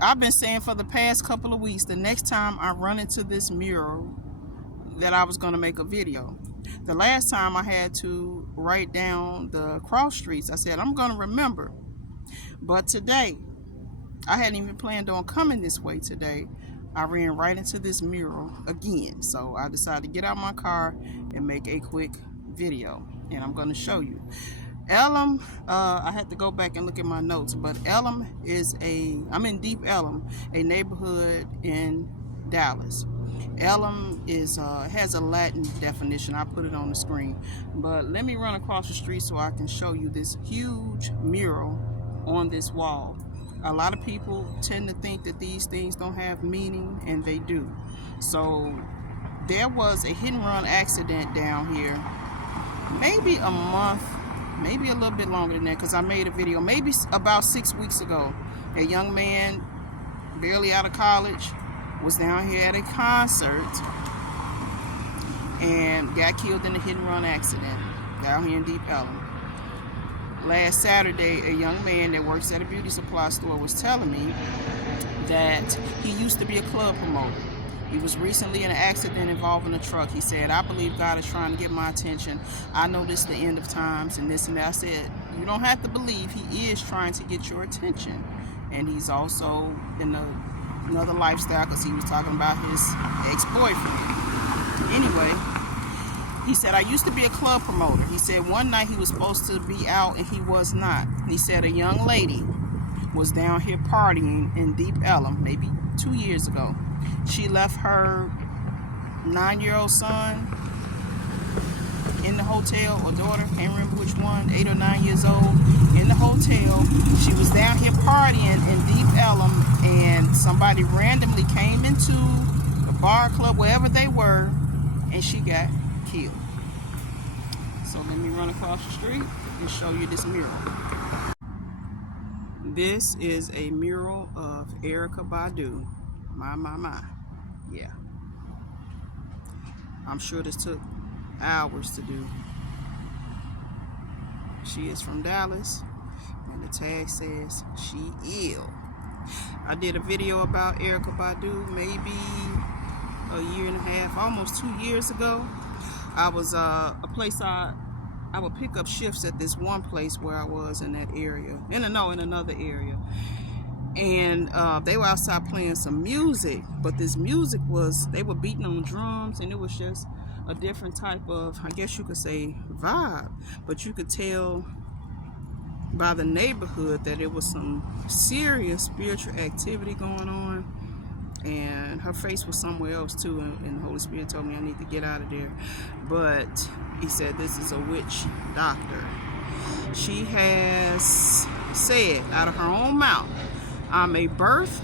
I've been saying for the past couple of weeks, the next time I run into this mural, that I was going to make a video. The last time I had to write down the cross streets, I said I'm going to remember. But today, I hadn't even planned on coming this way today. I ran right into this mural again. So I decided to get out my car and make a quick video. And I'm going to show you. Ellum, I had to go back and look at my notes, but Ellum is I'm in Deep Ellum, a neighborhood in Dallas. Ellum has a Latin definition. I put it on the screen. But let me run across the street so I can show you this huge mural on this wall. A lot of people tend to think that these things don't have meaning, and they do. So there was a hit and run accident down here maybe a month, maybe a little bit longer than that, because I made a video maybe about 6 weeks ago. A young man barely out of college was down here at a concert and got killed in a hit and run accident down here in Deep Ellum. Last Saturday, a young man that works at a beauty supply store was telling me that he used to be a club promoter. He was recently in an accident involving a truck. He said, I believe God is trying to get my attention. I know this is the end of times and this and that. I said, you don't have to believe, he is trying to get your attention. And he's also in another lifestyle, because he was talking about his ex-boyfriend. Anyway, he said, I used to be a club promoter. He said one night he was supposed to be out and he was not. He said a young lady was down here partying in Deep Ellum maybe 2 years ago. She left her 9-year-old son in the hotel, or daughter, can't remember which one, 8 or 9 years old, in the hotel. She was down here partying in Deep Ellum, and somebody randomly came into the bar, club, wherever they were, and she got killed. So let me run across the street and show you this mural. This is a mural of Erykah Badu. My. Yeah. I'm sure this took hours to do. She is from Dallas, and the tag says she ill. I did a video about Erykah Badu maybe a year and a half, almost 2 years ago. I was a place I would pick up shifts at this one place where I was in that area. In another area. And they were outside playing some music, but this music they were beating on drums, and it was just a different type of, I guess you could say, vibe. But you could tell by the neighborhood that it was some serious spiritual activity going on. And her face was somewhere else too, and the Holy Spirit told me I need to get out of there. But he said this is a witch doctor. She has said out of her own mouth, I'm a birth.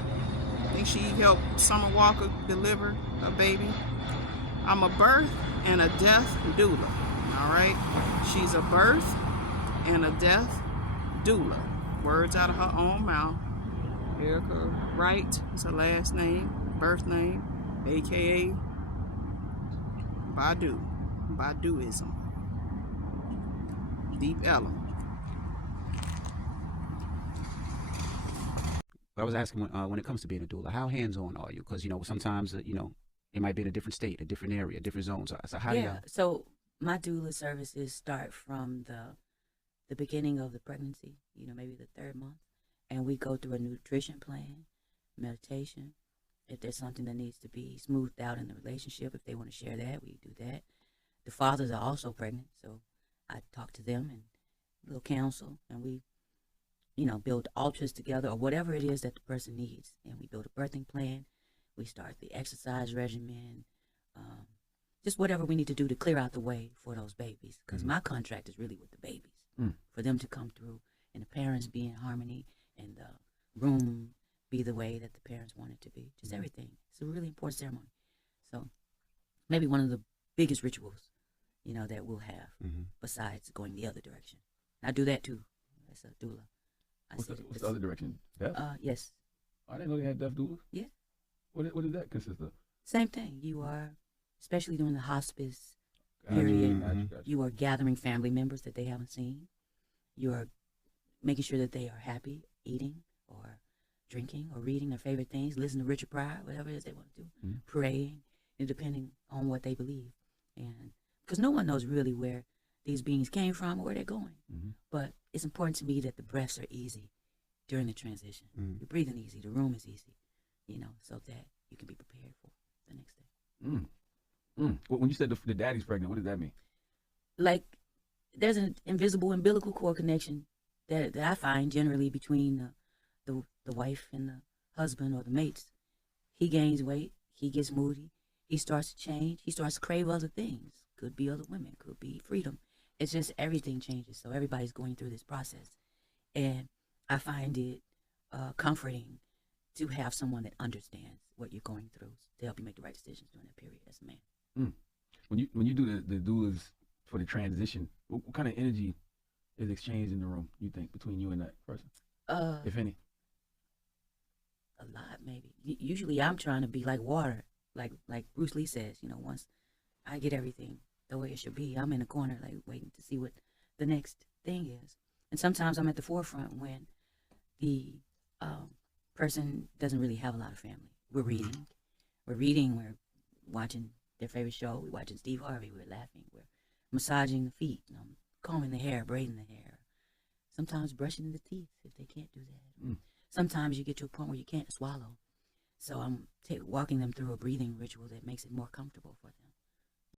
I think she helped Summer Walker deliver a baby. I'm a birth and a death doula. All right? She's a birth and a death doula. Words out of her own mouth. Erykah Wright is her last name, birth name, aka Badu. Baduism. Deep Ellum. I was asking when it comes to being a doula, how hands-on are you? Because, sometimes, it might be in a different state, a different area, different zones. So how do you? So my doula services start from the beginning of the pregnancy, maybe the 3rd month. And we go through a nutrition plan, meditation. If there's something that needs to be smoothed out in the relationship, if they want to share that, we do that. The fathers are also pregnant, so I talk to them and we'll counsel, and we build altars together, or whatever it is that the person needs. And we build a birthing plan. We start the exercise regimen, just whatever we need to do to clear out the way for those babies. Because my contract is really with the babies, for them to come through and the parents be in harmony and the room be the way that the parents want it to be. Just everything. It's a really important ceremony. So maybe one of the biggest rituals, that we'll have, besides going the other direction. I do that too. That's a doula. What's the other direction? Death? Yes. I didn't know they had death doulas. Yeah. What did that consist of? Same thing. You are, especially during the hospice period, Gotcha. you are gathering family members that they haven't seen. You are making sure that they are happy, eating, or drinking or reading their favorite things, listen to Richard Pryor, whatever it is they want to do, Mhm. praying, and depending on what they believe. And because no one knows really where these beings came from or where they're going. Mm-hmm. But it's important to me that the breaths are easy during the transition. Mm. You're breathing easy, the room is easy, so that you can be prepared for the next day. Well, when you said the daddy's pregnant, what does that mean? Like, there's an invisible umbilical cord connection that I find generally between the wife and the husband or the mates. He gains weight, he gets moody, he starts to change, he starts to crave other things. Could be other women, could be freedom. It's just everything changes. So everybody's going through this process. And I find it comforting to have someone that understands what you're going through to help you make the right decisions during that period as a man. When you do the doulas for the transition, what kind of energy is exchanged in the room, you think, between you and that person, if any? A lot, maybe. Usually I'm trying to be like water, like Bruce Lee says, once I get everything the way it should be, I'm in the corner like waiting to see what the next thing is. And sometimes I'm at the forefront when the person doesn't really have a lot of family. We're reading, we're watching their favorite show, we're watching Steve Harvey, we're laughing, we're massaging the feet, combing the hair, braiding the hair, sometimes brushing the teeth if they can't do that. Sometimes you get to a point where you can't swallow. So I'm walking them through a breathing ritual that makes it more comfortable for them.